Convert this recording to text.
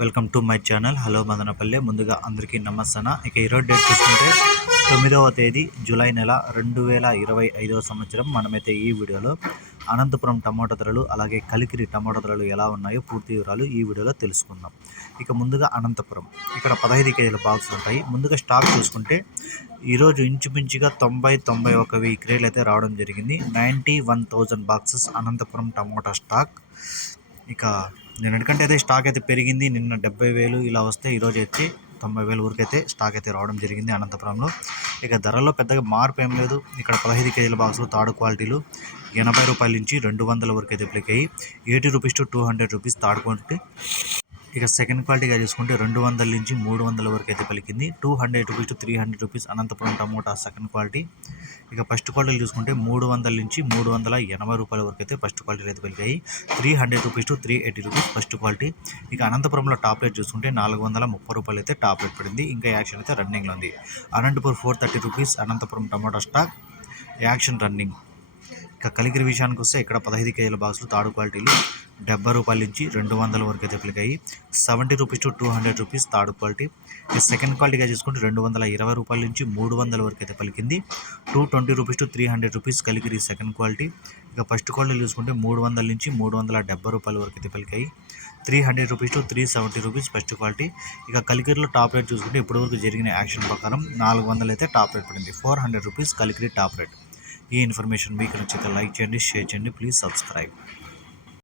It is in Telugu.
Welcome to my channel. Hello Madanapalle. ముందుగా అందరికీ నమస్తన. ఇక ఈరోజు డేట్ చూసుకుంటే 9వ తేదీ జూలై నెల 2025వ సంవత్సరం. మనమైతే ఈ వీడియోలో అనంతపురం టమాటా ధరలు అలాగే కలికిరి టమాటా ధరలు ఎలా ఉన్నాయో పూర్తి వివరాలు ఈ వీడియోలో తెలుసుకుందాం. ఇక ముందుగా అనంతపురం, ఇక్కడ 15 కేజీల బాక్సులు ఉంటాయి. ముందుగా స్టాక్ చూసుకుంటే ఈరోజు ఇంచుమించుగా 91,000 క్రేలు అయితే రావడం జరిగింది. 91,000 బాక్సెస్ అనంతపురం టమాటా స్టాక్. ఇక నిన్నటికంటే అయితే స్టాక్ అయితే పెరిగింది. నిన్న 70,000 ఇలా వస్తే ఈరోజు అయితే 90,000 వరకు అయితే స్టాక్ అయితే రావడం జరిగింది అనంతపురంలో. ఇక ధరల్లో పెద్దగా మార్పు ఏం లేదు. ఇక్కడ 15 కేజీల బాక్సులు థర్డ్ క్వాలిటీలు 80 రూపాయల నుంచి 200 వరకు అయితే పలికాయి. 80 rupees to 200 rupees third quality. ఇక సెకండ్ క్వాలిటీగా చూసుకుంటే 200 నుంచి 300 వరకు అయితే పలికింది. 200 rupees to 300 rupees Anantapuram tomato second quality. ఇక ఫస్ట్ క్వాలిటీలు చూసుకుంటే 300 నుంచి 380 రూపాయల వరకు అయితే ఫస్ట్ క్వాలిటీలు అయితే పలికాయి. 300 rupees to 380 rupees first quality. ఇక అనంతపురంలో టాప్ రేట్ చూసుకుంటే 430 రూపాయలు అయితే టాప్ రేట్ పడింది. ఇంకా యాక్షన్ అయితే రన్నింగ్లో ఉంది. Anantapuram 430 rupees Anantapuram tomato stock auction running. ఇక కలికిరి విషయానికి వస్తే ఇక్కడ 15 కేజీల బాక్సులు థర్డ్ క్వాలిటీలు 70 రూపాయల నుంచి 200 వరకు అయితే పలికాయి. 70 rupees to 200 rupees third quality. ఇక సెకండ్ క్వాలిటీగా చూసుకుంటే 220 రూపాయల నుంచి 300 వరకు అయితే పలికింది. 220 rupees to 300 rupees Kalikiri second quality. ఇక ఫస్ట్ క్వాలిటీ చూసుకుంటే 300 నుంచి 370 రూపాయల వరకు అయితే పలికాయి. 300 rupees to 370 rupees first quality. ఇక కలికిరిలో టాప్ రేట్ చూసుకుంటే ఇప్పటివరకు జరిగిన యాక్షన్ ప్రకారం 400 అయితే టాప్ రేట్ పడింది. 400 రూపీస్ కలికిరి టాప్ రేట్. ఈ ఇన్ఫర్మేషన్ మీకు నచ్చితే లైక్ చేయండి, షేర్ చేయండి, ప్లీజ్ సబ్స్క్రైబ్.